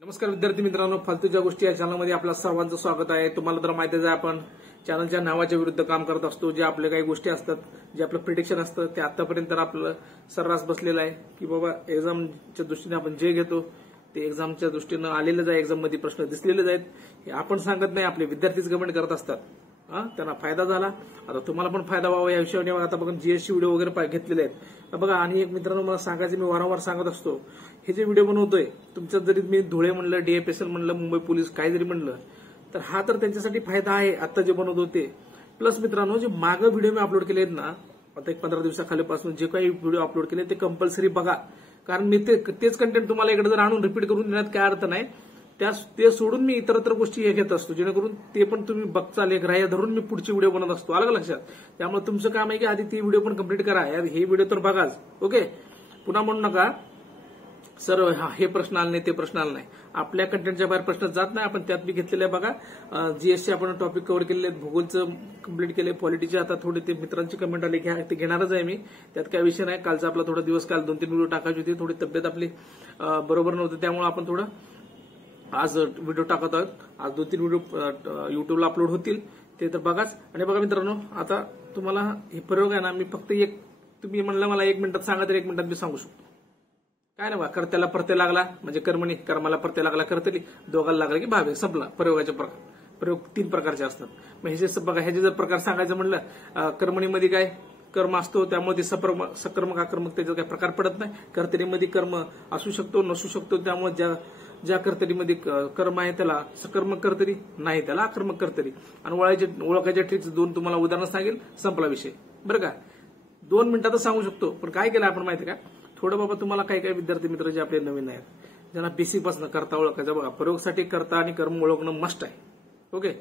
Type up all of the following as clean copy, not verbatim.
नमस्कार विद्यार्थी मित्रांनो, फालतूच्या गोष्टी या चॅनलमध्ये आपल्या सर्वांचं स्वागत आहे। तुम्हाला तर माहितीच आहे आपण चॅनलच्या नावाच्या विरुद्ध काम करत असतो। जे आपले काही गोष्टी असतात, जे आपलं प्रिडिक्शन असतं ते आतापर्यंत आपलं सर्रास बसलेलं आहे की बाबा एक्झामच्या दृष्टीने आपण जे घेतो ते एक्झामच्या दृष्टीने आलेलेच आहे, एक्झाममध्ये प्रश्न दिसलेलेच आहेत। हे आपण सांगत नाही, आपले विद्यार्थीच कमेंट करत असतात। त्यांना फायदा झाला, आता तुम्हाला पण फायदा व्हावा या विषयाने आता बघा जीएसटी व्हिडिओ वगैरे घेतलेले आहेत बघा। आणि एक मित्रांनो मला सांगायचं, मी वारंवार सांगत असतो, हे जे व्हिडिओ बनवतोय तुमच्यात जरी मी धुळे म्हणलं, डीएफएसएल म्हणलं, मुंबई पोलीस काय जरी म्हणलं तर हा तर त्यांच्यासाठी फायदा आहे आता जे बनवतो ते। प्लस मित्रांनो, जे मागे व्हिडिओ मी अपलोड केले आहेत ना, आता एक 15 दिवसाखालीपासून जे काही व्हिडिओ अपलोड केले ते कंपल्सरी बघा, कारण मी तेच कंटेंट तुम्हाला इकडे जर आणून रिपीट करून देण्यात काय अर्थ नाही। ते सोडून मी इतरत्र गोष्टी हे घेत असतो, जेणेकरून ते पण तुम्ही बघचाल, एक ग्राह्य धरून मी पुढची व्हिडिओ बनवत असतो, अलग लक्षात। त्यामुळे तुमचं काम आहे की आधी ती व्हिडिओ पण कंप्लीट करा, हे व्हिडिओ तर बघाच, ओके। पुन्हा म्हणू नका सर हे प्रश्न आले नाही, ते प्रश्न आले नाही, आपल्या कंटेंटच्या बाहेर प्रश्न जात नाही। आपण त्यात बी घेतलेलं आहे बघा, जीएसटी आपण टॉपिक कव्हर केलेले आहेत, भूगोलचं कंप्लीट केले, पॉलिटीचे आता थोडे ते मित्रांची कमेंट आली की ते घेणारच आहे मी, त्यात काय विषय नाही। कालचा आपला थोडा दिवस काल 2-3 व्हिडिओ टाकायची होती, थोडी तब्येत आपली बरोबर नव्हती, त्यामुळे आपण थोडं आज व्हिडिओ टाकत आहोत। आज 2-3 व्हिडिओ युट्यूबला अपलोड होतील, ते तर बघाच। आणि बघा मित्रांनो, आता तुम्हाला हे प्रयोग आहे ना, मी फक्त तुम्ही म्हणलं मला 1 मिनिटात सांगा तर 1 मिनिटात मी सांगू शकतो। काय ना बा, कर्त्याला प्रत्यय लागला म्हणजे कर्मणी, कर्माला प्रत्यय लागला कर्तरी, दोघाला लागला की भावे, संपला प्रयोगाचे प्रकार। प्रयोग 3 प्रकारचे असतात। मग ह्याचे बघा, ह्याचे जर प्रकार सांगायचं म्हणलं, कर्मणीमध्ये काय कर्म असतो, त्यामुळे ते सकर्मक आक्रमक त्याचा काही प्रकार पडत नाही। कर्तरीमध्ये कर्म असू शकतो नसू शकतो, त्यामुळे ज्या कर्तरीमध्ये कर्म आहे त्याला सकर्मक कर्तरी, नाही त्याला आक्रमक कर्तरी। आणि ओळखायच्या ट्रिक्स 2 तुम्हाला उदाहरण सांगेल, संपला विषय, बरं का। 2 मिनिटातच सांगू शकतो, पण काय केलं आपण माहिती का, थोडं बाबा तुम्हाला काही विद्यार्थी मित्र जे आपले नवीन आहेत, ज्यांना बेसिक पासून करता ओळखायचं बघा, प्रयोगसाठी करता आणि कर्म ओळखणं मस्ट आहे, ओके।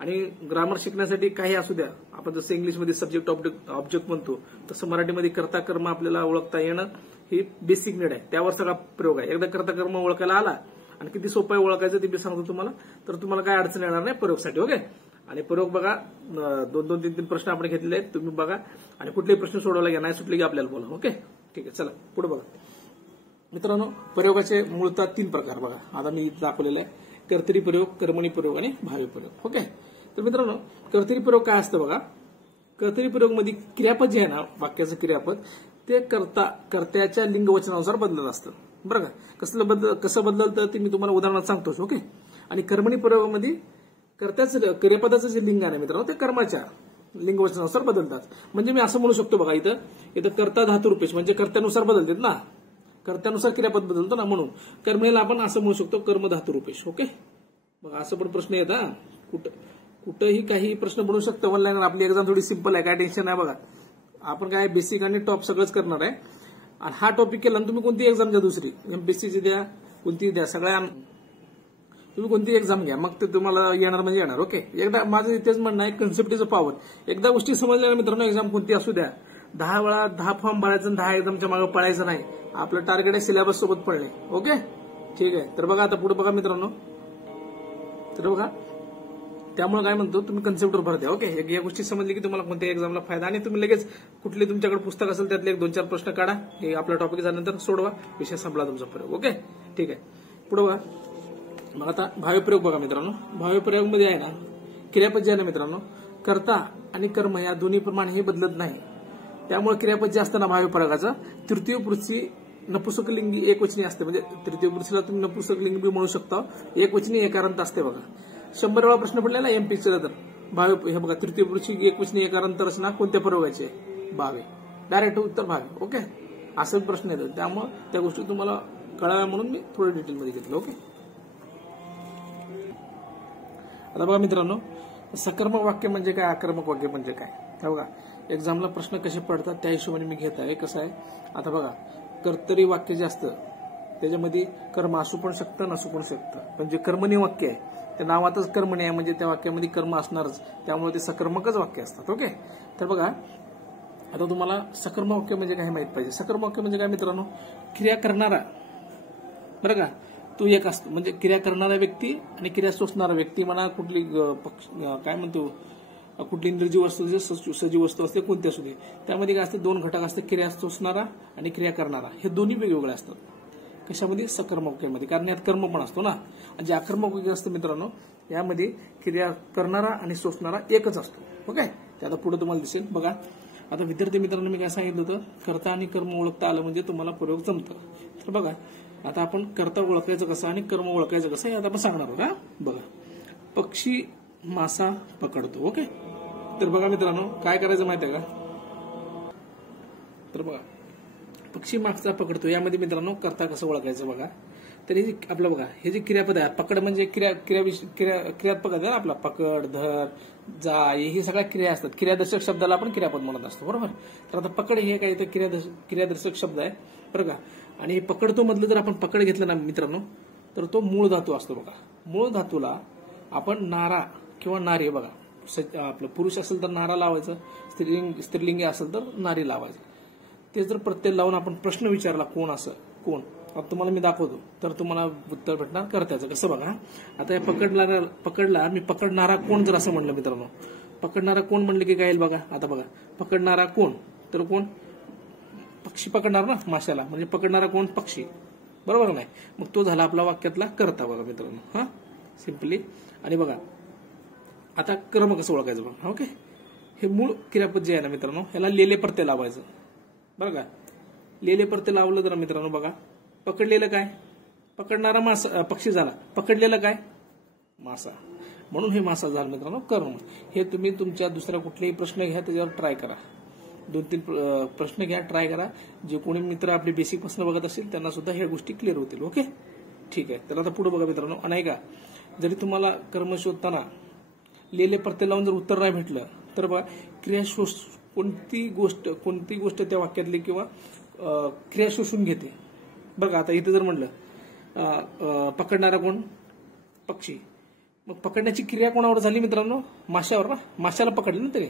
आणि ग्रामर शिकण्यासाठी काही असू द्या, आपण जसं इंग्लिशमध्ये सब्जेक्ट ऑब्जेक्ट म्हणतो तसं मराठीमध्ये करता कर्म आपल्याला ओळखता येणं ही बेसिक नीड आहे, त्यावर सगळा प्रयोग आहे। एकदा करता कर्म ओळखायला आला आणि किती सोपं आहे ओळखायचं ते मी सांगतो तुम्हाला, तर तुम्हाला काय अडचण येणार नाही प्रयोगसाठी, ओके। आणि प्रयोग बघा, 2-2, 3-3 प्रश्न आपण घेतलेले आहेत, तुम्ही बघा आणि कुठलेही प्रश्न सोडवला घ्या, नाही सुटले की आपल्याला बोला, ओके, ठीक आहे। चला पुढे बघा मित्रांनो, प्रयोगाचे मूळतः 3 प्रकार बघा, आता मी इथं दाखवलेलं आहे, कर्तरी प्रयोग, कर्मणी प्रयोग आणि भावी प्रयोग, ओके। तर मित्रांनो, कर्तरी प्रयोग काय असतं बघा, कर्तरी प्रयोग मध्ये क्रियापद जे आहे ना, वाक्याचं क्रियापद ते कर्त्याच्या लिंगवचनानुसार बदलत असतं, बरं का। कसं बदलतं तर ते मी तुम्हाला उदाहरणात सांगतोच, ओके। आणि कर्मणी प्रयोगामध्ये कर्त्याचं क्रियापदाचं जे लिंग आहे ना मित्रांनो, ते कर्माच्या लिंगवचनानुसार बदलतात। म्हणजे मी असं म्हणू शकतो बघा, इथं कर्ता धातू रूपेश म्हणजे कर्त्यानुसार बदलतात ना, कर्त्यानुसार क्रियापद बदलतो ना, म्हणून कर्मेला आपण असं म्हणू शकतो कर्म धातू रूपेश, ओके। बघा असं पण प्रश्न येतात, कुठंही काही प्रश्न बनवू शकतो ऑनलाईन। आपली एक्झाम थोडी सिंपल आहे, काय टेन्शन नाही बघा, आपण काय बेसिक आणि टॉप सगळंच करणार आहे। आणि हा टॉपिक केला तुम्ही कोणती एक्झाम द्या, दुसरी एमपीएससीची द्या, कोणती द्या, सगळ्या तुम्ही कोणती एक्झाम घ्या, मग ते तुम्हाला येणार म्हणजे येणार, ओके। एकदा माझं इथेच म्हणणं आहे, कन्सेप्ट इज अ पॉवर। एकदा गोष्टी समजल्या मित्रांनो, एक्झाम कोणती असू द्या, 10 वेळा 10 फॉर्म भरायचं, 10 एक्झामच्या मागे पळायचं नाही, आपलं टार्गेट आहे सिलेबस सोबत पळणे, ओके, ठीक आहे। तर बघा आता पुढे बघा मित्रांनो, तर बघा त्यामुळे काय म्हणतो, तुम्ही कन्सेप्टवर भर द्या, ओके। या गोष्टी समजली की तुम्हाला कोणत्या एक्झामला फायदा, आणि तुम्ही लगेच कुठले तुमच्याकडे पुस्तक असेल त्यातले 1-2-4 प्रश्न काढा, हे आपला टॉपिक झाल्यानंतर सोडवा, विषय संपला तुमचा प्रयोग, ओके, ठीक आहे। पुढे बघा, मग आता भावी प्रयोग बघा मित्रांनो, भावी प्रयोगमध्ये आहे ना, क्रियापद जे आहे ना मित्रांनो, कर्ता आणि कर्म या दोन्ही प्रमाणे हे बदलत नाही, त्यामुळे क्रियापद जे असतं ना भावी प्रयोगाचं, तृतीय पुरुषी नपुसकलिंगी एकवचनी असते, म्हणजे तृतीय पुरुषाला तुम्ही नपुसकलिंगी बी म्हणू शकता, एकवचनी एकारांत असते बघा। 100 वेळा प्रश्न पडलेला एमपीएससीला, तर भावी हे बघा, तृतीय पुरुषी एकवचनी एकारांत रचना कोणत्या प्रयोगाची आहे, भावे, डायरेक्ट उत्तर भावे, ओके। असं प्रश्न येतात, त्यामुळे त्या गोष्टी तुम्हाला कळाव्या म्हणून मी थोडं डिटेलमध्ये घेतलं, ओके। आता बघा मित्रांनो, सकर्मक वाक्य म्हणजे काय, आक्रमक वाक्य म्हणजे काय, बघा एक्झामला प्रश्न कसे पडतात त्या हिशोबाने मी घेत आहे। कसं आहे, आता बघा कर्तरी वाक्य जे असतं त्याच्यामध्ये कर्म असू पण शकतं नसू पण शकतं, पण जे कर्मणी वाक्य आहे त्या नावातच कर्मणी आहे, म्हणजे त्या वाक्यामध्ये कर्म असणारच, त्यामुळे ते सकर्मकच वाक्य असतात, ओके। तर बघा आता तुम्हाला सकर्मक वाक्य म्हणजे काय माहित पाहिजे। सकर्मक वाक्य म्हणजे काय मित्रांनो, क्रिया करणारा, बरं का, तो एक असतो, म्हणजे क्रिया करणारा व्यक्ती आणि क्रिया सोसणारा व्यक्ती म्हणा, कुठली काय म्हणतो, कुठली निर्जीव वस्तू सजीव वस्तू असते कोणती असू दे, त्यामध्ये काय असते, 2 घटक असतात, क्रिया सोसणारा आणि क्रिया करणारा, हे दोन्ही वेगवेगळे असतात। कशामध्ये? सकर्मक वाक्यामध्ये, कारण यात कर्म पण असतो ना. आणि जे अकर्मक वाक्य असतं मित्रांनो, यामध्ये क्रिया करणारा आणि सोसणारा एकच असतो. ओके, ते आता पुढे तुम्हाला दिसेल. बघा आता विद्यार्थी मित्रांनो, मी काय सांगितलं होतं, कर्ता आणि कर्म ओळखता आलं म्हणजे तुम्हाला प्रयोग जमतं. तर बघा आता आपण कर्ता ओळखायचं कसं आणि कर्म ओळखायचं कसं हे आता आपण सांगणार आहोत. हा बघा, पक्षी मासा पकडतो. ओके, तर बघा मित्रांनो काय करायचं माहिती आहे का? तर बघा पक्षी मासा पकडतो यामध्ये मित्रांनो कर्ता कसं ओळखायचं बघा. तर हे आपलं बघा, हे जे क्रियापद आहे, पकड म्हणजे क्रियापद आहे ना आपला, पकड, धर, जा, हे सगळ्या क्रिया असतात. क्रियादर्शक शब्दाला आपण क्रियापद म्हणत असतो, बरोबर. तर आता पकड हे काय तर क्रियादर्शक शब्द आहे बरं का. आणि हे पकडतो मधलं जर आपण पकड घेतलं ना मित्रांनो, तर तो मूळ धातू असतो बघा. मूळ धातूला आपण नारा किंवा नारी बघा, आपलं पुरुष असेल तर नारा लावायचं, स्त्रीलिंगी असेल तर नारी लावायचं. ते जर प्रत्यय लावून आपण प्रश्न विचारला कोण असं, कोण, आता तुम्हाला मी दाखवतो तर तुम्हाला उत्तर भेटणार कर्त्याचं. कसं बघा, आता या पकडला मी पकडणारा कोण जर असं म्हणलं मित्रांनो, पकडणारा कोण म्हणलं की काय येईल बघा. आता बघा, पकडणारा कोण, तर कोण? पक्षी पकडणार ना माशाला, म्हणजे पकडणारा कोण? पक्षी, बरोबर नाही. मग तो झाला आपला वाक्यातला कर्ता बघा मित्रांनो. हा सिंपली. आणि बघा आता कर्म कसं ओळखायचं बघा. ओके, हे मूळ क्रियापद जे आहे ना मित्रांनो, ह्याला लेले प्रत्यय लावायचं बरं का. लेले प्रत्यय लावलं तर मित्रांनो बघा, पकडलेलं काय? पकडणारा मासा, पक्षी झाला. पकडलेलं काय? मासा. म्हणून हे मासा झालं मित्रांनो कर्म. हे तुम्ही तुमच्या दुसऱ्या कुठलेही प्रश्न घ्या, त्याच्यावर ट्राय करा. 2-3 प्रश्न घ्या, ट्राय करा. जे कोणी मित्र आपले बेसिक पासून बघत असतील त्यांना सुद्धा ह्या गोष्टी क्लिअर होतील. ओके, ठीक आहे. तर आता पुढे बघा मित्रांनो, नाही का, जरी तुम्हाला कर्म शोधताना लेले प्रत्यय लावून जर उत्तर नाही भेटलं तर बघा, क्रिया कोणती गोष्ट त्या वाक्यातली किंवा क्रिया शोषून घेते बघा. आता इथं जर म्हणलं पकडणारा कोण? पक्षी. मग पकडण्याची क्रिया कोणावर झाली मित्रांनो? माशावर ना. माशाला पकडलं ना तरी,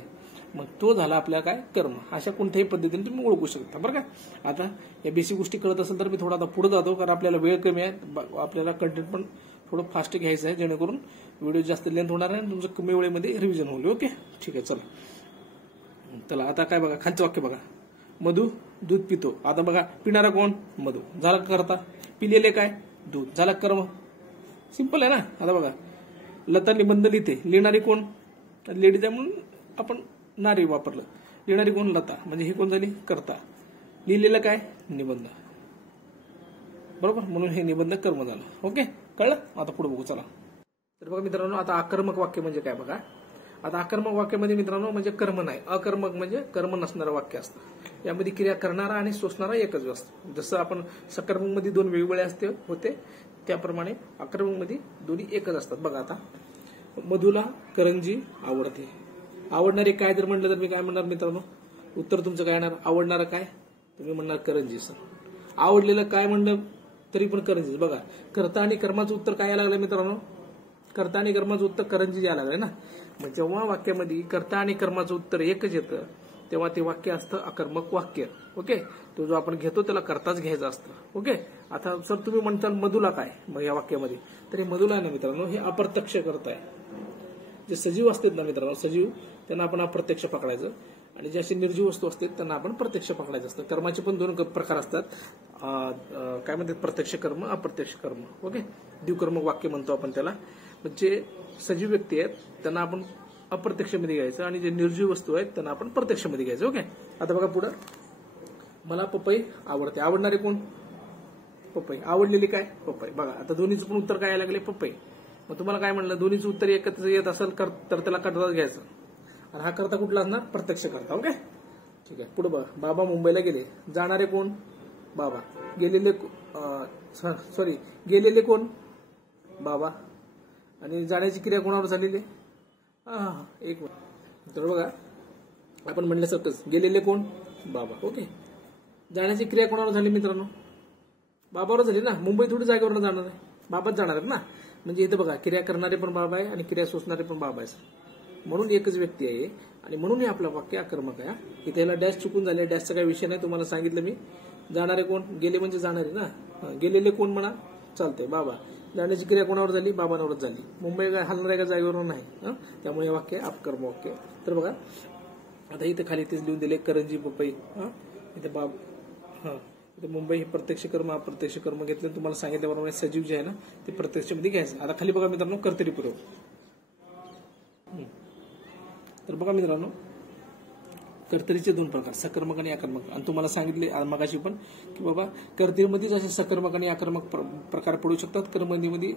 मग तो झाला आपल्या काय? कर्म. अशा कोणत्याही पद्धतीने तुम्ही ओळखू शकता बरं का. आता या बेसिक गोष्टी कळत असेल तर मी थोडा आता पुढे जातो, कारण आपल्याला वेळ कमी आहे. आपल्याला कंटेंट पण थोडं फास्ट घ्यायचं आहे, जेणेकरून व्हिडिओ जास्त लेंथ होणार आहे आणि तुमचं कमी वेळेमध्ये रिव्हिजन होईल. ओके, ठीक आहे. चला आता काय बघा, खालचं वाक्य बघा, मधु दूध पितो. आता बघा, पिणारा कोण? मधु. झाला करता. पिलेले काय? दूध. झाला कर्म. सिंपल आहे ना. आता बघा, लता निबंध लिहिते. लिहिणारी कोण? लेडीज आहे म्हणून आपण नारी वापरलं. लिहिणारी कोण? लता. म्हणजे हे कोण झाली? कर्ता. लिहिलेलं काय? निबंध, बरोबर. म्हणून हे निबंध कर्म झालं. ओके, कळलं. आता पुढे बघू चला. तर बघा मित्रांनो, आता आकर्मक वाक्य म्हणजे काय बघा. आता आकर्मक वाक्यामध्ये मित्रांनो म्हणजे कर्म नाही, अकर्मक म्हणजे कर्म नसणारं वाक्य असतं. यामध्ये क्रिया करणारा आणि सोसणारा एकच असतो. जसं आपण सकर्मक मध्ये 2 वेगवेगळे होते, त्याप्रमाणे आकर्मक मध्ये दोन्ही एकच असतात. बघा आता, मधुला करंजी आवडते. आवडणारे काय जर म्हणलं तर मी काय म्हणणार मित्रांनो? उत्तर तुमचं काय येणार? आवडणारं काय? तुम्ही म्हणणार करंजी सर. आवडलेलं काय म्हणलं तरी पण करंजी. बघा, कर्ता आणि कर्माचं उत्तर काय यायला लागलं मित्रांनो? कर्ता आणि कर्माचं उत्तर करंजी यायला लागलंय ना. मग जेव्हा वाक्यामध्ये कर्ता आणि कर्माचं उत्तर एकच येतं तेव्हा ते वाक्य असतं अकर्मक वाक्य. ओके, तो जो आपण घेतो त्याला कर्ताच घ्यायचं असतं. ओके, आता सर तुम्ही म्हणताल मधुला काय मग या वाक्यामध्ये? तर हे मधुला आहे ना मित्रांनो, हे अप्रत्यक्ष कर्ता आहे. जे सजीव असतात ना मित्रांनो, सजीव त्यांना आपण अप्रत्यक्ष पकडायचं, आणि जे असे निर्जीव वस्तू असतात त्यांना आपण प्रत्यक्ष पकडायचं असतं. कर्माचे पण 2 प्रकार असतात, काय म्हणतात? प्रत्यक्ष कर्म, अप्रत्यक्ष कर्म. ओके, द्विकर्मक वाक्य म्हणतो आपण त्याला. म्हणजे सजीव व्यक्ती आहेत त्यांना आपण अप्रत्यक्षमध्ये घ्यायचं, आणि जे निर्जीव वस्तू आहेत त्यांना आपण प्रत्यक्षमध्ये घ्यायचं. ओके, आता बघा पुढं, मला पपई आवडते. आवडणारे कोण? पपई. आवडलेली काय? पपई. बघा आता दोन्हीचं पण उत्तर काय यायला लागले? पपई. मग तुम्हाला काय म्हणलं? दोन्हीचं उत्तर एकच येत असेल तर त्याला कर्ताच घ्यायचं, आणि हा कर्ता कुठला असणार? प्रत्यक्ष कर्ता. ओके, ठीक आहे. पुढे बघा, बाबा मुंबईला गेले. जाणारे कोण? बाबा. गेलेले कोण? बाबा. आणि जाण्याची क्रिया कोणावर झालेली? एक मिनिट. तर बघा, आपण म्हणल्यासारखंच गेलेले कोण? बाबा. ओके, जाण्याची क्रिया कोणावर झाली मित्रांनो? बाबावर झाली ना. मुंबई थोडी जागेवर जाणार आहे, बाबाच जाणार आहेत ना. म्हणजे इथं बघा, क्रिया करणारे पण बाबा आहे आणि क्रिया सोसणारे पण बाबा आहे, म्हणून एकच व्यक्ती आहे, आणि म्हणून हे आपलं वाक्य आकर्मक आहे. इथे याला डॅश चुकून झाले, डॅशचा काही विषय नाही, तुम्हाला सांगितलं मी. जाणारे कोण? गेले म्हणजे जाणारे ना. गेलेले कोण म्हणा, चालतंय. बाबा. जाण्याची क्रिया कोणावर झाली? बाबांवरच झाली. मुंबई काय हलणार आहे का जागेवर? नाही. त्यामुळे हे वाक्य अपकर्म वाक्य. तर बघा आता इथे खाली तेच लिहून दिले, करंजी पपई. इथे मुंबई हे प्रत्यक्ष कर्म अप्रत्यक्ष कर्म घेतलं, तुम्हाला सांगितल्याप्रमाणे सजीव जे आहे ना ते प्रत्यक्षमध्ये घ्यायचं. आता खाली बघा मित्रांनो कर्तरीपूर्वक. तर बघा मित्रांनो कर्तरीचे दोन प्रकार, सकर्मक आणि अकर्मक. आणि तुम्हाला सांगितले मगाशी पण की बाबा कर्तरीमध्ये जसे सकर्मक आणि अकर्मक प्रकार पडू शकतात, कर्मणीमध्ये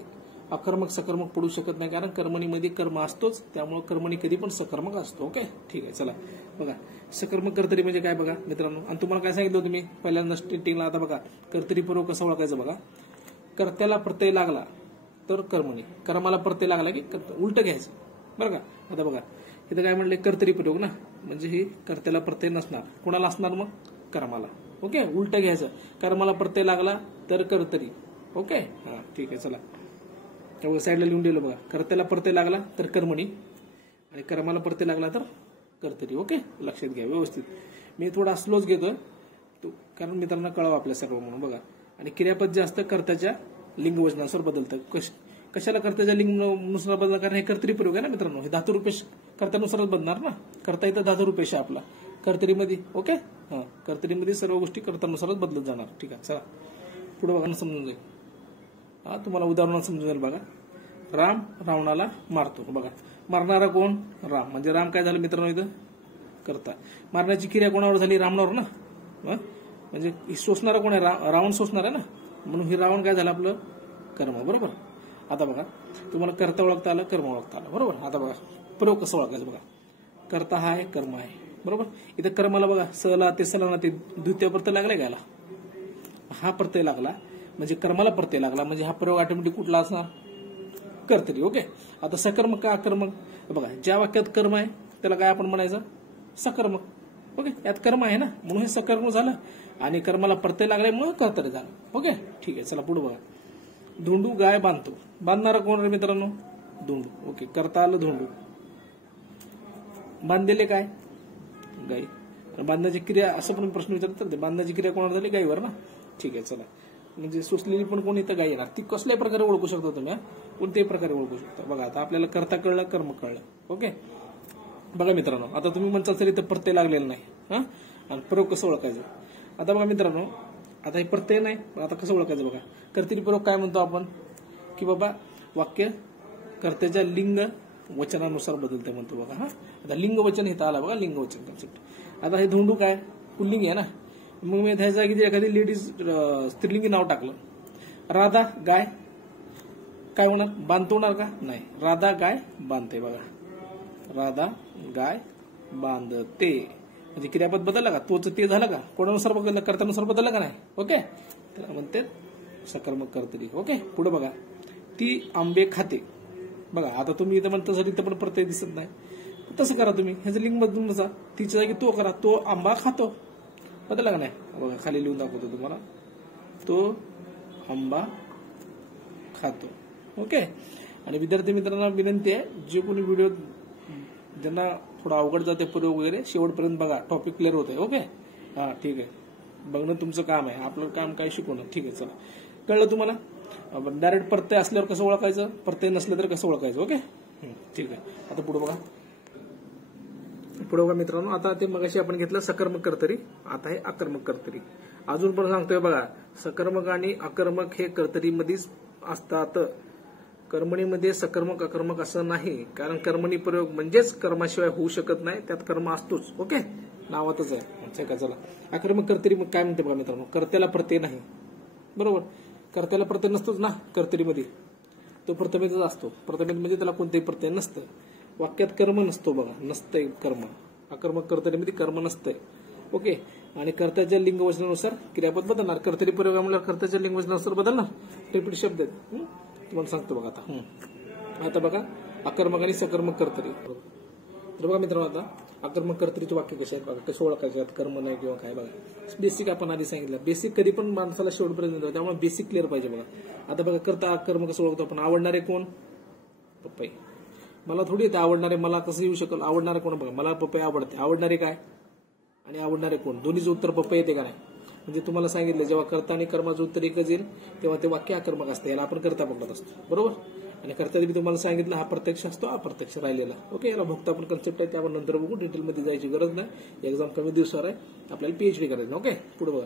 अकर्मक सकर्मक पडू शकत नाही, कारण कर्मणीमध्ये कर्म असतोच, त्यामुळे कर्मणी कधी पण सकर्मक असतो. ओके ठीक आहे. चला बघा सकर्मक कर्तरी म्हणजे काय बघा मित्रांनो. आणि तुम्हाला काय सांगितलं तुम्ही पहिल्यांदा स्टेटिंगला. आता बघा कर्तरीपूर्वक कसं ओळखायचं बघा. कर्त्याला प्रत्यय लागला तर कर्मणी, कर्माला प्रत्यय लागला की उलट घ्यायचं बरं का. आता बघा इथं काय म्हणले कर्तरीपूर्वक ना, म्हणजे ही कर्त्याला प्रत्यय नसणार, कोणाला असणार मग कर्माला. ओके उलट घ्यायचं, कर्माला प्रत्यय लागला तर कर्तरी. ओके हा ठीक आहे. चला साईडला लिहून दिलं बघा. कर्त्याला प्रत्यय लागला तर कर्मणी आणि कर्माला प्रत्यय लागला तर कर्तरी. ओके लक्षात घ्या व्यवस्थित. मी थोडा स्लोच घेतोय कारण मित्रांना कळावं आपल्या सर्व म्हणून बघा. आणि क्रियापद जे असतं कर्त्याच्या लिंग वचनानुसार बदलतं. कशाला कर्त्याच्या लिंगनुसार बदलणार, कारण हे कर्तरीपूर्वक आहे ना मित्रांनो, हे धातुरूपेश कर्त्यानुसारच बनणार ना. कर्ता इथं धातुरूपेश आहे आपला कर्तरीमध्ये. ओके हा कर्तरीमध्ये सर्व गोष्टी कर्त्यानुसारच बदलत जाणार. ठीक आहे. चला पुढे बघा समजून जाईल. हा तुम्हाला उदाहरण समजून जाईल बघा. राम रावणाला मारतो. बघा मारणारा कोण, राम. म्हणजे राम काय झालं मित्रांनो इथं कर्ता. मारण्याची क्रिया कोणावर झाली, रावणावर ना. म्हणजे शोषणारा कोण आहे, रावण शोषणार आहे ना, म्हणून हे रावण काय झालं आपलं कर्म. बरोबर. आता बघा तुम्हाला कर्ता ओळखता आलं, कर्म ओळखता आलं. बरोबर. आता बघा प्रयोग कसं ओळखायचं बघा. कर्ता हा आहे, कर्म आहे. बरोबर. इथं कर्माला बघा सला ते सला ते द्वितीय प्रत्यय लागलाय घ्यायला, हा प्रत्यय लागला म्हणजे कर्माला प्रत्यय लागला, म्हणजे हा प्रयोग ऑटोमॅटिक कुठला असणार, कर्तरी. ओके. आता सकर्मक का अकर्मक बघा. ज्या वाक्यात कर्म आहे त्याला काय आपण म्हणायचं, सकर्मक. ओके यात कर्म आहे ना म्हणून हे सकर्म झालं, आणि कर्माला प्रत्यय लागलाय म्हणून कर्तरी झालं. ओके ठीक आहे. चला पुढे बघा. धोंडू गाय बांधतो. बांधणारा कोण रे मित्रांनो, धोंडू. ओके कर्ता आलं धोंडू. बांधलेले काय, गाई. बांधण्याची क्रिया असं पण प्रश्न विचारतात, बांधण्याची क्रिया कोणावर झाली, गाईवर ना. ठीक आहे. चला म्हणजे सुचलेली पण कोण इथं गाय येणार, ती कसल्याही प्रकारे ओळखू शकता तुम्ही, कोणत्याही प्रकारे ओळखू शकता. बघा आता आपल्याला कर्ता कळलं, कर्म कळलं. ओके बघा मित्रांनो. आता तुम्ही म्हणता तरी इथं प्रत्यय लागलेला नाही हा, आणि प्रयोग कसं ओळखायचं. आता बघा मित्रांनो आता हे प्रत्यय नाही, आता कसं ओळखायचं बघा. कर्तरीपूर्वक काय म्हणतो आपण की बाबा वाक्य कर्त्याच्या लिंग वचनानुसार बदलते म्हणतो बघा. हा आता लिंग वचन इथं आला बघा, लिंग वचन कन्सेप्ट. आता हे धोंडू काय पुल्लिंग आहे ना, मग मी त्या जागी एखादी लेडीज स्त्रीलिंगी नाव टाकलं, राधा गाय, काय होणार, बांधतो होणार का नाही, राधा गाय बांधते. बघा राधा गाय बांधते म्हणजे क्रियापद बदलला का, तोच ते झालं का, कोणानुसार बदललं, कर्त्यानुसार बदललं का नाही. ओके त्याला म्हणते सकर्मक कर्तरी. ओके पुढे बघा. ती आंबे खाते. बघा आता तुम्ही इथं म्हणता सर इथं पण प्रत्यय दिसत नाही, तसं करा तुम्ही, ह्याचं लिंग बदलून जा, तिच्या जागी तो करा, तो आंबा खातो. बदलला का नाही, बघा खाली लिहून दाखवतो तुम्हाला, तो आंबा खातो. ओके. आणि विद्यार्थी मित्रांना विनंती आहे, जे कोणी व्हिडिओ ज्यांना थोडा अवघड जाते प्रयोग वगैरे शेवटपर्यंत बघा, टॉपिक क्लिअर होत आहे. ओके हा ठीक आहे. बघणं तुमचं काम आहे, आपलं काम काय शिकवणं. ठीक आहे. चला कळलं तुम्हाला. डायरेक्ट प्रत्यय असल्यावर कसं ओळखायचं, प्रत्यय नसलं तर कसं ओळखायचं. ओके ठीक आहे. आता पुढे बघा. पुढे बघा मित्रांनो. आता ते मगाशी आपण घेतलं सकर्मक कर्तरी, आता हे अकर्मक कर्तरी. अजून पण सांगतोय बघा, सकर्मक आणि अकर्मक हे कर्तरीमध्येच असतात, कर्मणीमध्ये सकर्मक अकर्मक असं नाही, कारण कर्मणी प्रयोग म्हणजेच कर्माशिवाय होऊ शकत नाही, त्यात कर्म असतोच. ओके नावातच आहे. चला अकर्मक कर्तरी मग काय म्हणते बघा मित्रांनो, कर्त्याला प्रत्यय नाही. बरोबर. कर्त्याला प्रत्यय नसतोच ना कर्तरीमध्ये, तो प्रथमेतच असतो. प्रथमेत म्हणजे त्याला कोणतेही प्रत्यय नसतं. वाक्यात कर्म नसतो बघा, नसतंय कर्म. अकर्मक कर्तरीमध्ये कर्म नसतंय. ओके. आणि कर्त्याच्या लिंगवचनानुसार क्रियापद बदलणार. कर्तरी प्रयोगामुळे कर्त्याच्या लिंगवचनानुसार बदलणार. रिपीट शब्द आहेत तुम्हाला सांगतो बघा. आता बघा अकर्मक आणि सकर्मक कर्तरी. तर बघा मित्रांनो आता अकर्मक कर्तरीचे वाक्य कसे आहेत बघा, कसे ओळखायचे, कर्म नाही किंवा काय बघा. बेसिक आपण आधी सांगितलं, बेसिक कधी पण माणसाला शेवटपर्यंत येतो, त्यामुळे बेसिक क्लिअर पाहिजे बघा. आता बघा कर्ता कर्म कसं ओळखतो आपण. आवडणारे कोण, पपई. मला थोडी येते आवडणारे, मला कसं येऊ शकल, आवडणारे कोण बघा, मला पपई आवडते. आवडणारे काय आणि आवडणारे कोण, दोन्हीचं उत्तर पपई येते का नाही. म्हणजे तुम्हाला सांगितलं जेव्हा कर्ता आणि कर्माचं उत्तर एकच येईल तेव्हा ते वाक्य अकर्मक असते, याला आपण कर्ता पकडत असतो. बरोबर. आणि कर्त्याने मी तुम्हाला सांगितलं हा प्रत्यक्ष असतो, अप्रत्यक्ष राहिलेला. ओके याला भोक्ता पण कन्सेप्ट आहे, ते आपण नंतर बघू, डिटेलमध्ये जायची गरज नाही. एक्झाम कमी दिवसावर आहे, आपल्याला PhD करायचं. ओके पुढे बघा.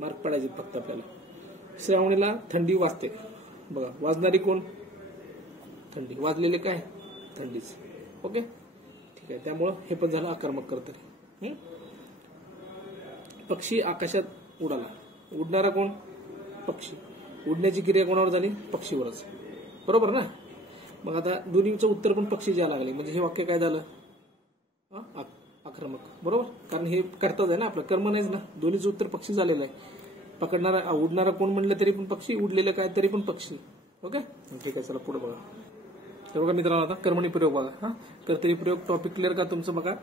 मार्क पडायचे फक्त आपल्याला. श्रावणीला थंडी वाजते बघा, वाजणारी कोण? थंडी. वाजलेले काय? थंडीच. ओके ठीक आहे. त्यामुळं हे पण झालं आक्रमक कर्तरी. पक्षी आकाशात उडाला. उडणारा कोण? पक्षी. उडण्याची क्रिया कोणावर झाली? पक्षीवरच. बरोबर ना. मग आता दोन्हीचं उत्तर पण पक्षी द्यायला लागले, म्हणजे हे वाक्य काय झालं? आक्रमक. बरोबर, कारण हे कर्ताच आहे ना आपलं, कर्म नाहीच ना. दोन्हीचं उत्तर पक्षी झालेलं आहे. पकडणारा उडणारा कोण म्हणलं तरी पण पक्षी, उडलेलं काय तरी पण पक्षी. ओके ठीक आहे. चला पुढे बघा. तर बघा मित्रांनो, आता कर्मणी प्रयोग बघा. कर्तरी प्रयोग टॉपिक क्लिअर का तुमचं? बघा,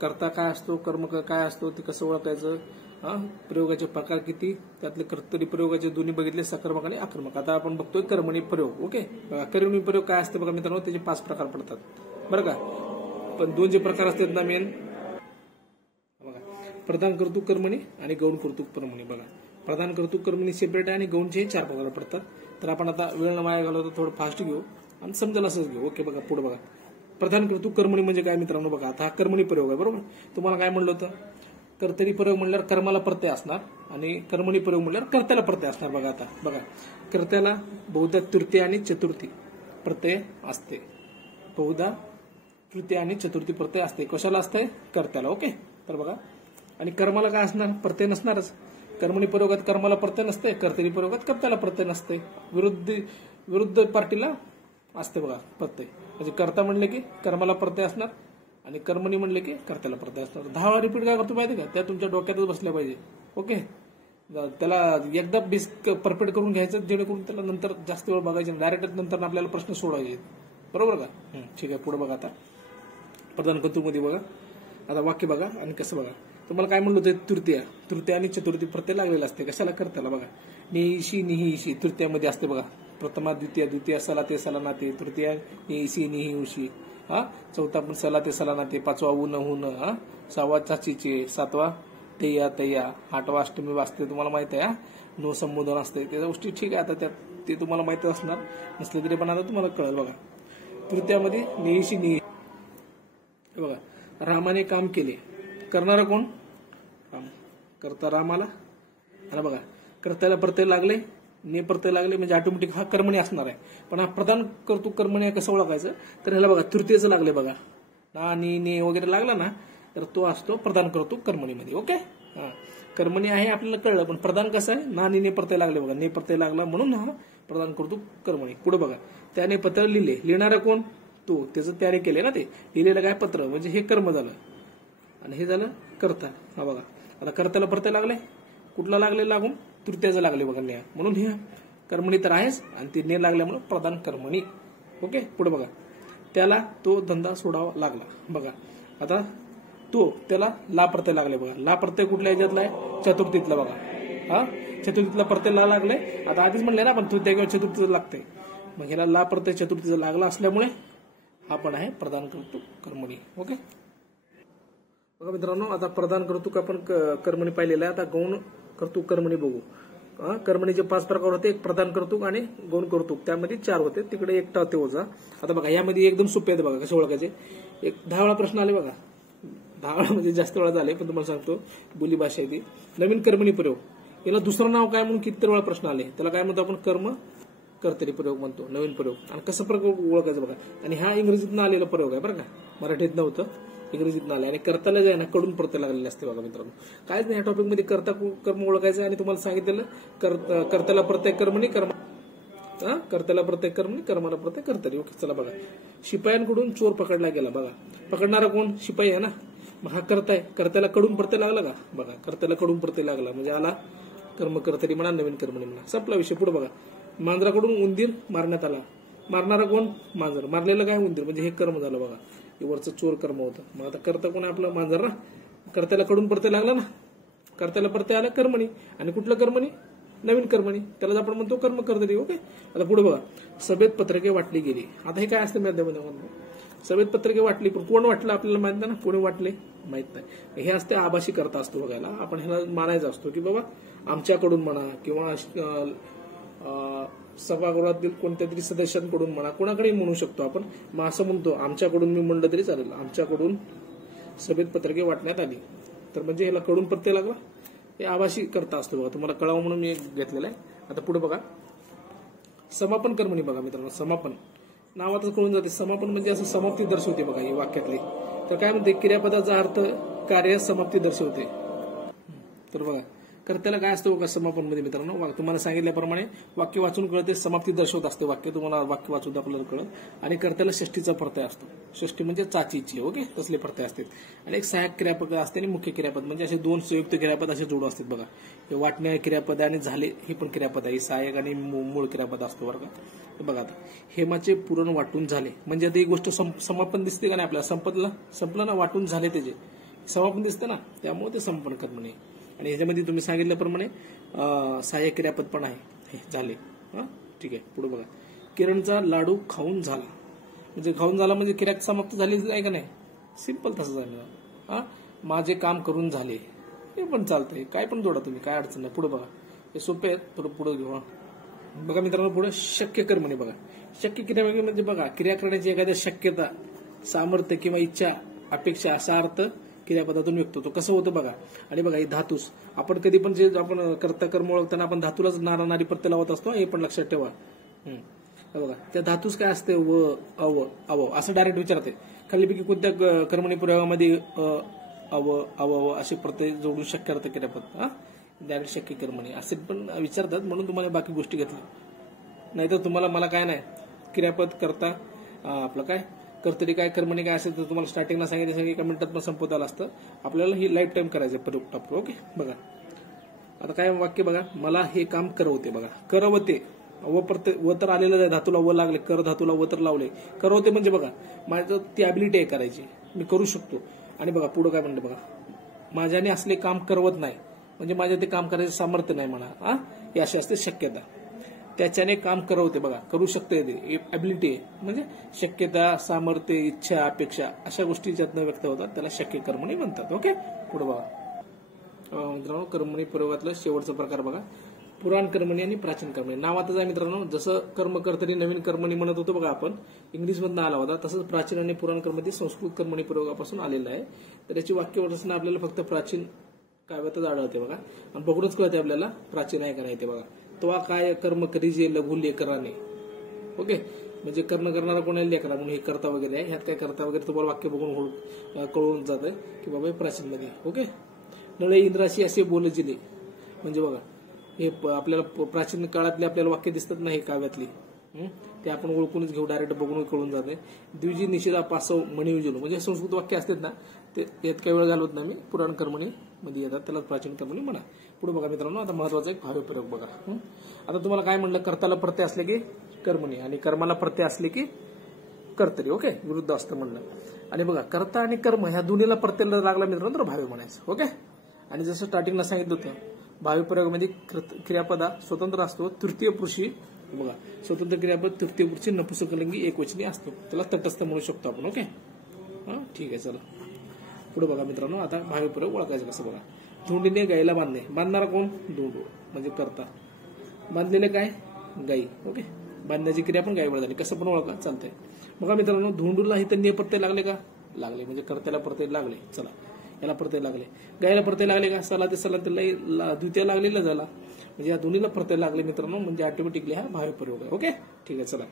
कर्ता काय असतो, कर्म काय असतो, ते कसं ओळखायचं, प्रयोगाचे प्रकार किती, त्यातले कर्तरी प्रयोगाचे दोन्ही बघितले, सकर्मक आणि आक्रमक. आता आपण बघतोय कर्मणी प्रयोग. ओके बघा, कर्मणी प्रयोग काय असते बघा मित्रांनो, त्याचे 5 प्रकार पडतात बरं का. पण 2 जे प्रकार असतात ना मेन, बघा, प्रधान कर्तृक कर्मणी आणि गौण कर्तृक कर्मणी. बघा, प्रधान कर्तृक कर्मणी सेपरेट आहे आणि गौणचे 4 प्रकार पडतात. तर आपण आता वेळ न वाया घालवतो, थोडं फास्ट घेऊ आणि समजेल असंच घेऊ. ओके बघा पुढे बघा. प्रधान कर्तृक कर्मणी म्हणजे काय मित्रांनो? बघा, आता हा कर्मणी प्रयोग आहे. बरोबर, तुम्हाला काय म्हणलं होतं? कर्तरी प्रयोग म्हणल्यावर कर्माला प्रत्यय असणार आणि कर्मणी प्रयोग म्हणल्यावर कर्त्याला प्रत्यय असणार. बघा आता बघा, कर्त्याला बहुधा तृतीय आणि चतुर्थी प्रत्यय असते. बहुधा तृतीय आणि चतुर्थी प्रत्यय असते. कशाला असते? कर्त्याला. ओके तर बघा, आणि कर्माला काय असणार? प्रत्यय नसणारच. कर्मणी प्रयोगात कर्माला प्रत्यय नसते, कर्तरी प्रयोगात कर्त्याला प्रत्यय नसते. विरुद्ध पार्टीला असते बघा प्रत्यय. म्हणजे कर्ता म्हणले की कर्माला प्रत्यय असणार आणि कर्मणी म्हणले की कर्त्याला प्रत्यय असणार. 10 वेळा रिपीट काय करतो माहिती का? त्या तुमच्या डोक्यातच बसल्या पाहिजे. ओके, त्याला एकदा बेस परफेक्ट करून घ्यायचं, जेणेकरून त्याला नंतर जास्त वेळ बघायचं, डायरेक्ट नंतर आपल्याला प्रश्न सोडवायचे. बरोबर का? ठीक आहे. पुढे बघा. आता प्रधान कर्तृमध्ये बघा, आता वाक्य बघा आणि कसं बघा. तुम्हाला काय म्हणलं होतं? तृतीय आणि चतुर्थी प्रत्यय लागलेला असते. कशाला? कर्त्याला. बघा, निईशी निहीशी तृतीयामध्ये असते बघा. प्रथमा द्वितीय सला ते सला नाते, तृतीय निईशी निही उशी, चौथा पण सला ते सला नाते, 5वा ऊन हुन, 6वा चाचीचे, 7वा तय्या तय्या, 8वा अष्टमी वाजते. तुम्हाला माहित आहे. नो संबोधन असते. त्या गोष्टी ठीक आहे. आता त्यात ते तुम्हाला माहित असणार, नसले तरी पण आता तुम्हाला कळेल. बघा, तृतीयामध्ये निहीशी निही. बघा, रामाने काम केले. करणारा कोण? राम. करता रामाला. आणि बघा, कर्त्याला प्रत्यय लागले, ने प्रत्यय लागले, म्हणजे ऑटोमॅटिक हा कर्मणी असणार आहे. पण हा प्रधान कर्तृक कर्मणी कसं ओळखायचं? तर ह्याला बघा, तृतीयचं लागले बघा, ना नी ने वगैरे लागला ना, तर तो असतो प्रधान कर्तृक कर्मणीमध्ये. ओके, कर्मणी आहे आपल्याला कळलं, पण प्रधान कसं आहे? ना नी ने प्रत्यय लागले बघा, ने प्रत्यय लागला म्हणून हा प्रधान कर्तृक कर्मणी. पुढे बघा, त्याने पत्र लिहिले. लिहिणारा कोण? तो. त्याचं त्याने केले ना, ते लिहिलेलं काय? पत्र. म्हणजे हे कर्म झालं आणि हे झालं कर्ता. हा बघा, आता कर्त्याला प्रत्यय लागले. कुठला लागले? लागून तृतीयाचं लागले बघा, न्याय. म्हणून हे कर्मणी तर आहेच आणि ते ने लागल्यामुळे प्रधान कर्मणी. ओके, पुढे बघा, त्याला तो धंदा सोडावा लागला. बघा, आता तो त्याला ला प्रत्यय लागले बघा. ला प्रत्यय कुठल्या याच्यातला आहे? चतुर्थीतला. बघा, चतुर्थीतला प्रत्यय ला लागले. आता आधीच म्हणले ना आपण, तृतीय किंवा चतुर्थीचं लागते. मग ह्याला ला प्रत्यय चतुर्थीचा लागला असल्यामुळे हा पण आहे प्रधान कर्तृक कर्मणी. ओके बघा मित्रांनो, आता प्रधान कर्तृक आपण कर्मणी पाहिलेलं आहे. आता गौण कर्तृक कर्मणी बघू. कर्मणीचे 5 प्रकार होते. एक प्रधान कर्तृक आणि गौण कर्तृक, त्यामध्ये 4 होते. तिकडे 1 ते वजा. आता बघा, यामध्ये एकदम सोपे आहेत बघा, कसे ओळखायचे. 10 वेळा प्रश्न आले बघा. 10 वेळा म्हणजे जास्त वेळा झाले, पण तुम्हाला सांगतो, बोली भाषा आहे ती. नवीन कर्मणी प्रयोग, याला दुसरं नाव काय म्हणून किती वेळा प्रश्न आले? त्याला काय म्हणतो आपण? कर्म कर्तरी प्रयोग म्हणतो, नवीन प्रयोग. आणि कसं प्रयोग ओळखायचं बघा. आणि हा इंग्रजीतनं आलेला प्रयोग आहे बरं का, मराठीत नव्हतं, इंग्रजीतनं आले. आणि कर्ताला जे आहे ना, कडून प्रत्यय लागलेले असते बघा मित्रांनो. कायच नाही या टॉपिकमध्ये. कर्ता कर्म ओळखायचं आणि तुम्हाला सांगितलेलं कर्त्याला प्रत्यय कर्मणी, कर्त्याला प्रत्यय कर्मणी, कर्माला प्रत्यय कर्तरी. ओके चला बघा, शिपायांकडून चोर पकडला गेला. बघा, पकडणारा कोण? शिपाई आहे ना. मग हा कर्ता आहे. कर्त्याला कडून प्रत्यय लागला का? बघा, कर्त्याला कडून प्रत्यय लागला म्हणजे आला कर्म कर्तरी म्हणा, नवीन कर्मणी म्हणा. संपला विषय. पुढे बघा, मांजराकडून उंदीर मारण्यात आला. मारणारा कोण? मांजर. मारलेलं काय? उंदीर. म्हणजे हे कर्म झालं बघा, हे वरचं चोर कर्म होतं. मग आता कर्ता कोण? आपलं मांजर ना. कर्त्याला कडून प्रत्यय लागला ना, कर्त्याला प्रत्यय आला कर्मणी. आणि कुठलं कर्मणी? नवीन कर्मणी. त्याला आपण म्हणतो कर्म कर्तरी. ओके, आता पुढे बघा, सभेत पत्रके वाटली गेली. आता हे काय असतं माध्यमामध्ये? सभेत पत्रके वाटली, पण कोण वाटलं आपल्याला माहित नाही ना, कोणी वाटले माहित नाही. हे असते आभासी करता असतो बघायला. आपण ह्याला मानायचा असतो की बाबा आमच्याकडून म्हणा, किंवा सभागृहातील कोणत्या तरी सदस्यांकडून म्हणा, कोणाकडे म्हणू शकतो आपण. मग असं म्हणतो, आमच्याकडून मी म्हणलं तरी चालेल. आमच्याकडून सभेत पत्रके वाटण्यात आली, तर म्हणजे ह्याला कडून प्रत्यय लागला. हे आभासी कर्ता असतो बघा, तुम्हाला कळावं म्हणून मी घेतलेलं आहे. आता पुढे बघा, समापन कर्मणी बघा मित्रांनो, समापन नावातच कळून जाते. समापन म्हणजे असं समाप्ती दर्शवते बघा ही वाक्यातली. तर काय म्हणते, क्रियापदाचा अर्थ कार्य समाप्ती दर्शवते. तर बघा कर्त्याला काय असतं बघा समापन मध्ये मित्रांनो, तुम्हाला सांगितल्याप्रमाणे वाक्य वाचून कळते, समाप्ती दर्शवत असते वाक्य, तुम्हाला वाक्य वाचून आपल्याला कळत. आणि कर्त्याला षष्टीचा प्रत्यय असतो. षष्टी म्हणजे चाचीची, ओके, तसले प्रत्यय असतात. आणि एक सहाय्यक क्रियापद असते आणि मुख्य क्रियापद, म्हणजे असे दोन संयुक्त क्रियापद असे जोड असतात बघा. हे वाटणे क्रियापद आणि झाले हे पण क्रियापद आहे, सहाय्यक आणि मूळ क्रियापद असतो बरं का. बघा आता हेमाचे पुरण वाटून झाले, म्हणजे आता ही गोष्ट समापन दिसते का नाही आपल्याला, संपलं ना, वाटून झाले त्याचे समापन दिसतं ना, त्यामुळे ते समापन कर्मणी. आणि ह्याच्यामध्ये तुम्ही सांगितल्याप्रमाणे सहाय्यक क्रियापद पण आहे. हे झाले, ठीक आहे. पुढे बघा, किरणचा लाडू खाऊन झाला, म्हणजे खाऊन झाला म्हणजे क्रिया समाप्त झाली आहे का नाही, सिंपल तसंच आहे. माझे काम करून झाले, हे पण चालतंय, काय पण जोडा तुम्ही, काय अडचण नाही. पुढे बघा, हे सोपे आहेत, थोडं पुढे घेऊ. बघा मित्रांनो, पुढे शक्य कर्मणी बघा. शक्य क्रिया म्हणजे बघा, क्रिया करण्याची एखाद्या शक्यता, सामर्थ्य किंवा इच्छा, अपेक्षा असा अर्थ क्रियापदातून व्यक्त होतो. कसं होतं बघा. आणि बघा, हे धातूस आपण कधी पण जे आपण कर्ता कर्म ओळखताना आपण धातूलाच नारी प्रत्यय लावत असतो, हे पण लक्षात ठेवा. बघा, त्या धातूस काय असते, व अव अव असं डायरेक्ट विचारते. खालीपैकी कोणत्या कर्मणी प्रयोगामध्ये अव अव असे प्रत्यय जोडून शक्य अर्थ क्रियापद, डायरेक्ट शक्य कर्मणी असे पण विचारतात, म्हणून तुम्हाला बाकी गोष्टी घेतल्या. नाहीतर तुम्हाला मला काय नाही, क्रियापद करता आपलं काय कर्तरी काय कर्मणी काय असेल तर तुम्हाला स्टार्टिंगला सांगितलं, एका मिनिटात पण संपवता आलं असतं. आपल्याला ही लाईफ टाइम करायचं प्रयोग टाकतो. ओके, बघा आता काय वाक्य बघा, मला हे काम करवते बघा, करवते, व प्रत्यय व तर आलेलं आहे, धातूला व लागले, कर धातूला व तर लावले. करवते म्हणजे बघा, माझं ती ॲबिलिटी आहे करायची, मी करू शकतो. आणि बघा पुढे काय म्हणलं बघा, माझ्याने असले काम करवत नाही, म्हणजे माझ्या ते काम करायचं सामर्थ्य नाही म्हणा, हे अशी असते शक्यता. त्याच्याने काम करवते बघा, करू शकते, ते ॲबिलिटी आहे, म्हणजे शक्यता, सामर्थ्य, इच्छा, अपेक्षा अशा गोष्टी ज्यातनं व्यक्त होतात त्याला शक्य कर्मणी म्हणतात. ओके, पुढे बघा मित्रांनो, कर्मणी प्रयोगातला शेवटचा प्रकार बघा, पुराण कर्मणी आणि प्राचीन कर्मणी. नावातच आहे मित्रांनो, जसं कर्म कर्तरी नवीन कर्मणी म्हणत होतो बघा आपण, इंग्लिशमधनं आला होता, तसंच प्राचीन आणि पुराण कर्मणी संस्कृत कर्मणी प्रयोगापासून आलेलं आहे. तर याची वाक्य रचना आपल्याला फक्त प्राचीन काव्यातच आढळते बघा, आणि बघूनच कळते आपल्याला प्राचीन आहे का नाही ते बघा. तो काय कर्म करीजे लघु लेकराने, ओके, म्हणजे कर्म करणारा कोणाला लेकरा म्हणून हे करता वगैरे आहे. ह्यात काय करता वगैरे तुम्हाला वाक्य बघून कळून जातं की बाबा हे प्राचीन मध्ये. ओके, नळे इंद्राशी असे बोलजिले, म्हणजे बघा हे आपल्याला प्राचीन काळातले आपल्याला वाक्य दिसतात ना, हे काव्यातली, ते आपण ओळखूनच घेऊ, डायरेक्ट बघून कळून जाते. द्विजी निषेधा पासव मणियुजलो, म्हणजे संस्कृत वाक्य असतात ना, ते यात काही वेळ घालवत नाही मी, पुराण कर्मणी मध्ये येतात, त्याला प्राचीन कर्मणी म्हणा. पुढे बघा मित्रांनो, आता महत्वाचा एक भाव्य प्रयोग बघा. आता तुम्हाला काय म्हणलं, कर्ताला प्रत्यय असले की कर्मणी आणि कर्माला प्रत्यय असले की कर्तरी. ओके, विरुद्ध असतं म्हणलं. आणि बघा, कर्ता आणि कर्म ह्या दोन्हीला प्रत्यय लागला मित्रांनो तर भाव्य म्हणायचं. ओके, आणि जसं स्टार्टिंगला सांगितलं होतं, भाव्य प्रयोगामध्ये क्रियापदा स्वतंत्र असतो, तृतीय पुरुषी बघा, स्वतंत्र क्रियापद तृतीय पुरुषी नपुंसकलिंगी एकवचनी असतो, त्याला तटस्थ म्हणू शकतो आपण. ओके, ठीक आहे, चला पुढे बघा मित्रांनो. आता भाव्य प्रयोग ओळखायचं कसं बघा. धोंडीने गायला बांधणे, बांधणारा कोण, धोंडू म्हणजे कर्ता, बांधलेले काय, गाई. ओके, बांधण्याची क्रिया पण गायीवर झाली, कसं पण ओळखा चालतंय. बघा मित्रांनो, धोंडूला इथं ने प्रत्यय लागले का, लागले, म्हणजे कर्त्याला प्रत्यय लागले. चला, याला प्रत्यय लागले, गायला प्रत्यय लागले का, सला ते सला त्याला द्वितीय लागलेला झाला, म्हणजे या दोन्हीला प्रत्यय लागले मित्रांनो, म्हणजे ऑटोमॅटिकली हा भाव्य प्रयोग आहे. ओके, ठीक आहे, चला.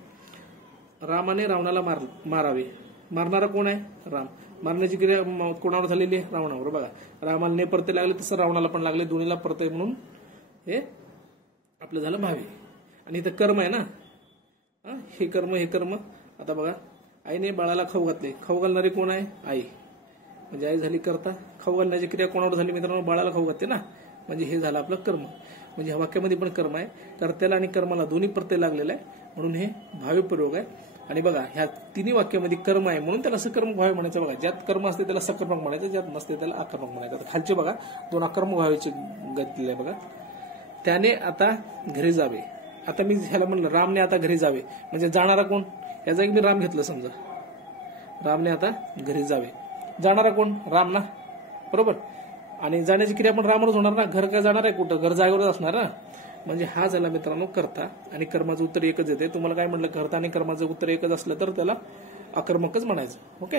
रामाने रावणाला मारावे, मारणारा कोण आहे, राम, मारण्याची क्रिया कोणावर झालेली आहे, रावणावर. बघा, रामाला ने प्रत्यय लागले तसं रावणाला पण लागले, दोन्हीला प्रत्यय म्हणून हे आपलं झालं भावे. आणि इथं कर्म आहे ना, हे कर्म हे कर्म. आता बघा, आईने बाळाला खाऊ घातले, खाऊ घालणारे कोण आहे, आई, म्हणजे आई झाली कर्ता. खाऊ घालण्याची क्रिया कोणावर झाली मित्रांनो, बाळाला खाऊ घालते ना, म्हणजे हे झालं आपलं कर्म. म्हणजे ह्या वाक्यामध्ये पण कर्म आहे, कर्त्याला आणि कर्माला दोन्ही प्रत्यय लागलेला आहे, म्हणून हे भाव्य प्रयोग आहे. आणि बघा, ह्या तिन्ही वाक्यामध्ये कर्म आहे म्हणून त्याला सकर्म भाव्य म्हणायचं. बघा, ज्यात कर्म असते त्याला सकर्मक म्हणायचं, ज्यात नसते त्याला अकर्मक म्हणायचं. खालचे बघा, दोन अकर्मक भाव्याचे घेतलेले आहे बघा. त्याने आता घरी जावे, आता मी ह्याला म्हणलं रामने आता घरी जावे, म्हणजे जाणारा कोण, याचा एक मी राम घेतलं समजा, रामने आता घरी जावे, जाणारा कोण, राम ना, बरोबर. आणि जाण्याची क्रिया पण रामच होणार ना, घर काय जाणार आहे कुठं, घर जागेवरच असणार ना. म्हणजे हा झाला मित्रांनो कर्ता, आणि कर्माचं उत्तर एकच येते. तुम्हाला काय म्हटलं, कर्ता आणि कर्माचं उत्तर एकच असलं तर त्याला अकर्मकच म्हणायचं. ओके,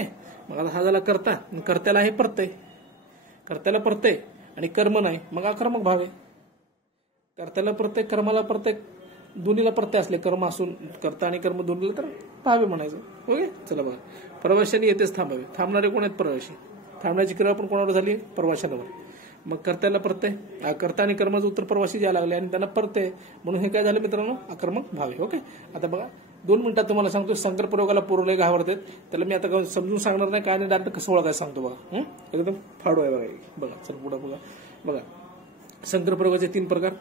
मग आता हा झाला कर्ता, कर्त्याला आहे प्रत्यय, कर्त्याला प्रत्यय आणि कर्म नाही, मग अकर्मक भाव आहे. कर्त्याला प्रत्येक, कर्माला प्रत्येक, दोन्हीला प्रत्यय असले, कर्म असून कर्ता आणि कर्म दोन्हीला तर भावे म्हणायचं. ओके, चला बघा. प्रवाशांनी येतेच थांबावे. थांबणारे कोण आहेत? प्रवासी. थांबण्याची क्रिया पण कोणावर झाली? प्रवाशांवर. मग कर्त्याला प्रत्यय, कर्ता आणि कर्माचं उत्तर प्रवासी द्यायला लागले आणि त्यांना प्रत्यय, म्हणून हे काय झालं मित्रांनो? अकर्मक भावे. ओके, आता बघा 2 मिनिटात तुम्हाला सांगतो. संकर प्रयोगाला पूर्वलेख घावरतात, त्याला मी आता समजून सांगणार नाही काय, आणि डायरेक्ट कसं ओळखायचं सांगतो बघा. एकदम फाडू आहे बघा. बघा चल पुढे बघा. बघा संकर प्रयोगाचे 3 प्रकार: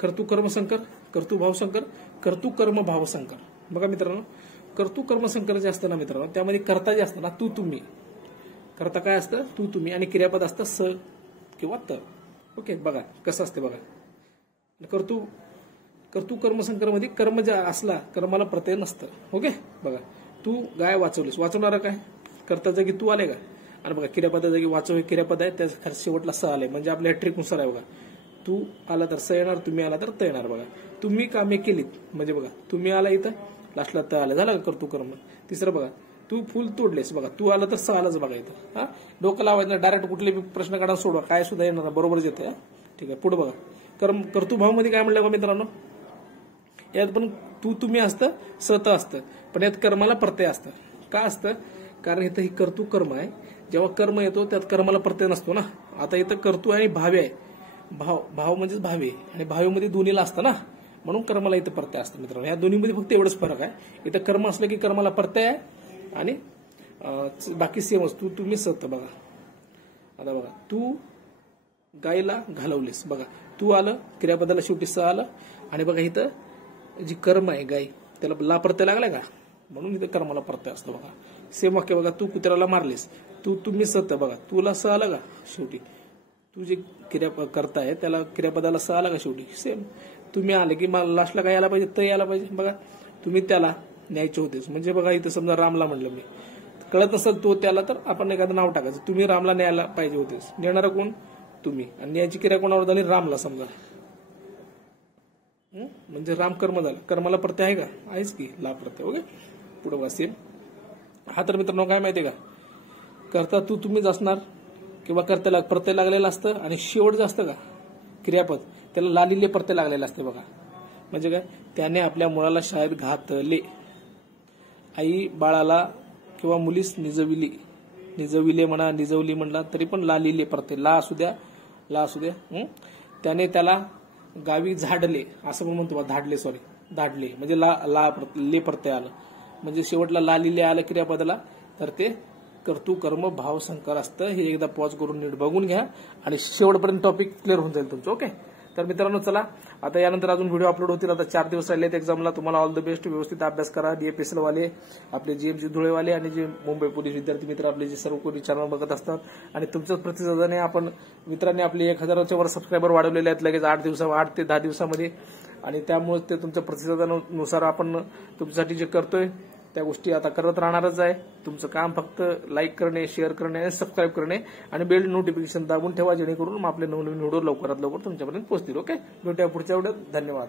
कर्तृ कर्म संकर, कर्तृ भाव संकर, कर्तृ कर्म भाव संकर. बघा मित्रांनो, कर्तृ कर्म संकर जे असतं ना मित्रांनो, त्यामध्ये कर्ता जे असतं ना, तू तुम्ही. कर्ता काय असतं? तू तुम्ही, आणि क्रियापद असतं स किंवा त. ओके, बघा कसं असते बघा. कर्तृ कर्म संकर मध्ये कर्म जे असला, कर्माला प्रत्यय नसतं. ओके, बघा तू गाय वाचवलीस, वाचवणारा काय? कर्ता जागी तू आले का? आणि बघा क्रियापदा जागी वाचव हे क्रियापद आहे, त्या शेवटला स आले, म्हणजे आपल्या ट्रिकनुसार आहे बघा. तू आला तर स येणार, तुम्ही आला तर त येणार. बघा तुम्ही कामे केलीत, म्हणजे बघा तुम्ही आला इथं, लास्टला त आलं, झालं का कर्तृ कर्म. तिसरं बघा, तू फुल तोडलेस, बघा तू आला तर स आलाच बघा इथं. डोकं लावायचं, डायरेक्ट कुठले प्रश्न काढा सोडवा, काय सुद्धा येणार बरोबरच येते. ठीक आहे, पुढे बघा. कर्तृभाव मध्ये काय म्हणलं बघा मित्रांनो, यात पण तू तुम्ही असतं, सत असतं, पण यात कर्माला प्रत्यय असतं. का असतं? कारण इथं ही कर्तृ कर्म आहे. जेव्हा कर्म येतो त्यात कर्माला प्रत्यय नसतो ना. आता इथं कर्तृ आणि भावे आहे. भाव म्हणजेच भावे, आणि भावेमध्ये दोन्हीला असतं ना, म्हणून कर्माला इथं प्रत्यय असतं मित्रांनो. या दोन्हीमध्ये फक्त एवढंच फरक आहे. इथं कर्म असलं की कर्माला प्रत्यय आहे, आणि बाकी सेमच, तू तुम्ही सत. बघा आता बघा, तू गायला घालवलीस, बघा तू आलं, क्रियापदाला शेवटी स आलं, आणि बघा इथं जी कर्म आहे गाय, त्याला ला प्रत्यय लागला का, म्हणून इथं कर्माला प्रत्यय असतो. बघा सेम वाक्य बघा. तू कुत्र्याला मारलीस, तू तुम्ही सत, बघा तुला स आलं का शेवटी. तू जे करता आहे त्याला क्रियापदाला स आला का शेवटी, सेम. तुम्ही आले की मला लास्टला काय यायला पाहिजे? त यायला पाहिजे. बघा तुम्ही त्याला न्यायचे होतेस, म्हणजे बघा इथं समजा रामला म्हणलं मी, कळत नसेल तो त्याला, तर आपण एखादं नाव टाकायचं. तुम्ही रामला न्यायला पाहिजे होतेस, नेणारा कोण? तुम्ही, आणि न्यायची क्रिया कोणावर झाली? रामला समजा, म्हणजे राम कर्म झालं. कर्माला प्रत्यय आहे का? आहेच की, ला प्रत्यय. ओके, पुढे बघा सेम. हा तर मित्रांनो काय माहितीये का, कर्ता तू तुम्हीच असणार, किंवा कर्त्याला प्रत्यय लागलेला असतं, आणि शेवट जे असतं का क्रियापद, त्याला लालिले प्रत्यय लागलेला असते. बघा म्हणजे काय, त्याने आपल्या मुलाला शाळेत घातले, आई बाळाला किंवा मुलीस निजविली, निजविले म्हणा, निजवली म्हणला तरी पण लालिले प्रत्यय, ला असू द्या, ला असू द्या. त्याने त्याला गावी झाडले, असं पण म्हणतो, धाडले, सॉरी धाडले, म्हणजे ला ले प्रत्यय आलं, म्हणजे शेवटला लालिले आलं क्रियापदाला, तर ते कर्तृ कर्म भाव संकर असतं. हे एकदा पॉज करून नीट बघून घ्या, आणि शेवटपर्यंत टॉपिक क्लिअर होऊन जाईल तुमचं. ओके, तर मित्रांनो चला, आता यानंतर अजून व्हिडिओ अपलोड होतील. आता 4 दिवस राहिलेत एक्झामला. तुम्हाला ऑल द बेस्ट. व्यवस्थित अभ्यास करा. DFSL वाले, आपले GMC धुळेवाले, आणि जे मुंबई पोलीस विद्यार्थी मित्र आपले जे सर्व कोणी चॅनल बघत असतात, आणि तुमच्याच प्रतिसादाने आपण मित्रांनी आपले 1000च्या वर सबस्क्रायबर वाढवलेले आहेत लगेच 8 ते 10 दिवसामध्ये, आणि त्यामुळे ते तुमच्या प्रतिसादानुसार आपण तुमच्यासाठी जे करतोय त्या गोष्टी आता करत राहणारच आहे. तुमचं काम फक्त लाईक करणे, शेअर करणे, आणि सबस्क्राईब करणे, आणि बेल नोटिफिकेशन दाबून ठेवा, जेणेकरून आपले नवनवीन व्हिडिओ लवकरात लवकर तुमच्यापर्यंत पोहोचतील. ओके, भेटूया पुढच्या व्हिडिओत. धन्यवाद.